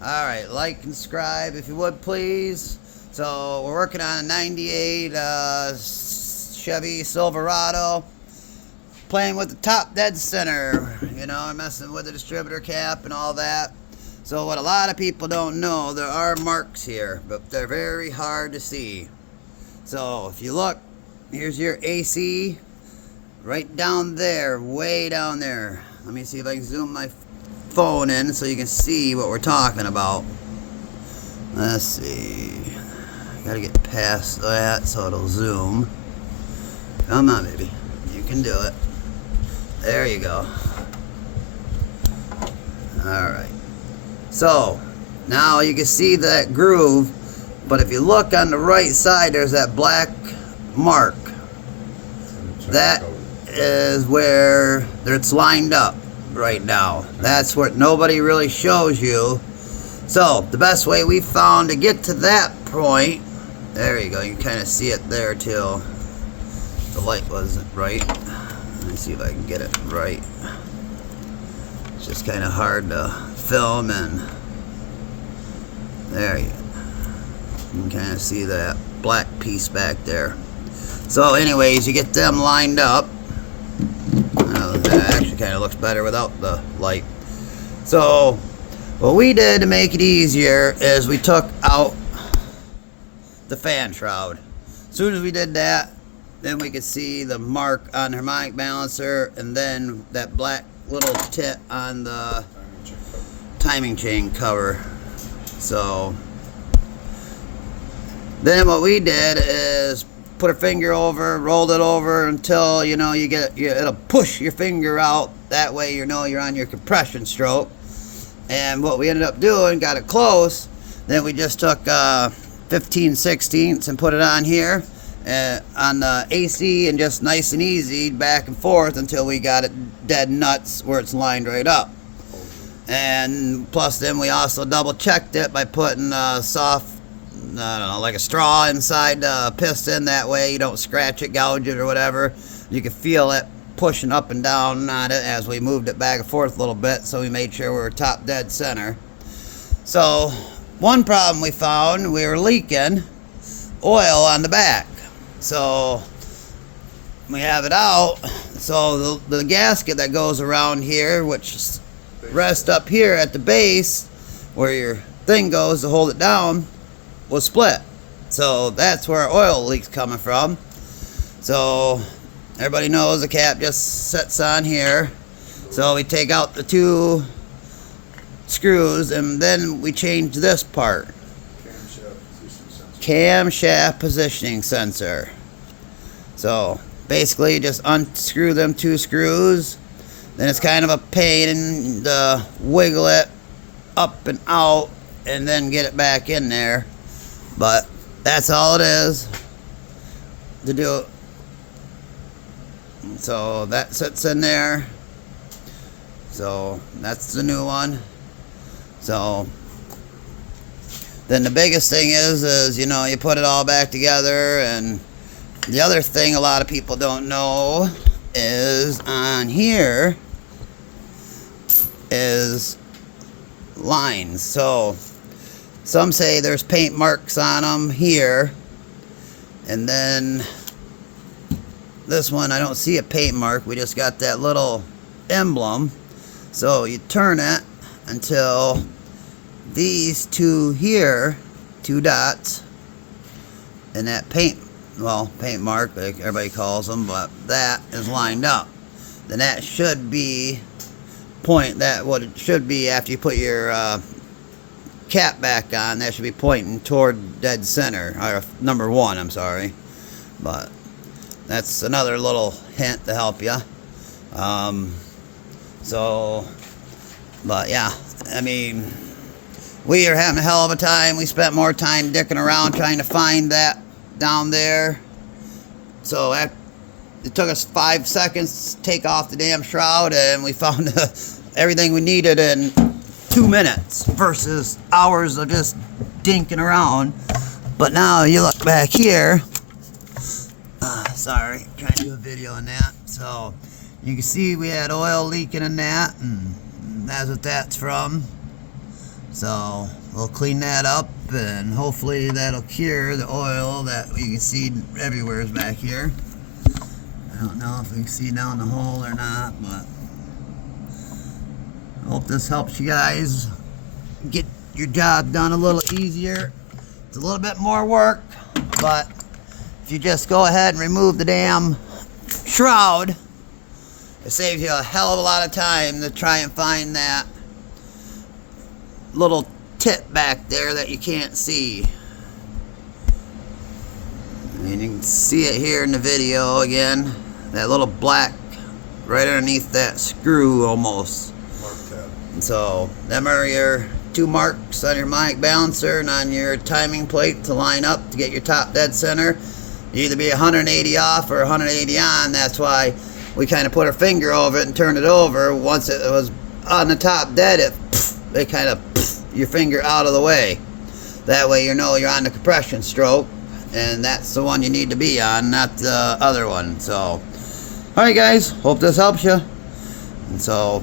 Alright, like and subscribe if you would, please. So, we're working on a 98 Chevy Silverado. Playing with the top dead center. You know, messing with the distributor cap and all that. So, what a lot of people don't know, there are marks here, but they're very hard to see. So, if you look, here's your AC. Right down there, way down there. Let me see if I can zoom my phone in so you can see what we're talking about. Let's see. Gotta get past that so it'll zoom. Come on, baby. You can do it. There you go. Alright. So, now you can see that groove, but if you look on the right side, there's that black mark. That is where it's lined up right now. That's what nobody really shows you. So the best way we found to get to that point, there you go, you can kind of see it there too. The light wasn't right. Let me see if I can get it right. It's just kind of hard to film, and there you go. You can kind of see that black piece back there. So anyways, you get them lined up. That actually kind of looks better without the light. So what we did to make it easier is we took out the fan shroud. As soon as we did that, then we could see the mark on the harmonic balancer, and then that black little tit on the timing chain cover. So then what we did is put a finger over, rolled it over until, you know, you get it, it'll push your finger out. That way you know you're on your compression stroke. And what we ended up doing, got it close, then we just took 15/16 and put it on here on the AC, and just nice and easy back and forth until we got it dead nuts where it's lined right up. And plus then we also double checked it by putting soft, I don't know, like a straw inside the piston. That way you don't scratch it, gouge it, or whatever. You can feel it pushing up and down on it as we moved it back and forth a little bit, so we made sure we were top dead center. So one problem we found, we were leaking oil on the back. So we have it out. So the gasket that goes around here, which rests up here at the base where your thing goes to hold it down, was split. So that's where our oil leak's coming from. So everybody knows the cap just sits on here. So we take out the two screws, and then we change this part. Camshaft positioning sensor. So basically just unscrew them two screws. Then it's kind of a pain to wiggle it up and out and then get it back in there. But that's all it is to do. So that sits in there. So that's the new one. So then the biggest thing is you know, you put it all back together. And the other thing a lot of people don't know is on here is lines. So some say there's paint marks on them here, and then this one I don't see a paint mark, we just got that little emblem. So you turn it until these two here, two dots, and that paint mark, like everybody calls them, but that is lined up. Then that should be what it should be after you put your cap back on. That should be pointing toward dead center, or number one, I'm sorry. But that's another little hint to help you. But yeah, I mean, we are having a hell of a time. We spent more time dicking around trying to find that down there. So it took us 5 seconds to take off the damn shroud, and we found everything we needed in 2 minutes versus hours of just dinking around. But now you look back here, sorry, trying to do a video on that. So you can see we had oil leaking in that, and that's what that's from. So we'll clean that up, and hopefully that'll cure the oil that you can see everywhere is back here. I don't know if we can see down the hole or not, but I hope this helps you guys get your job done a little easier. It's a little bit more work, but if you just go ahead and remove the damn shroud, it saves you a hell of a lot of time to try and find that little tip back there that you can't see. And you can see it here in the video again. That little black right underneath that screw almost. And so them are your 2 marks on your mic balancer and on your timing plate to line up to get your top dead center. You either be 180 off or 180 on. That's why we kind of put our finger over it and turned it over. Once it was on the top dead, it kind of your finger out of the way. That way you know you're on the compression stroke, and that's the one you need to be on, not the other one. So alright guys, hope this helps you. And so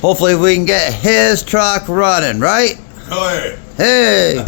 hopefully we can get his truck running, right? Hey! Hey!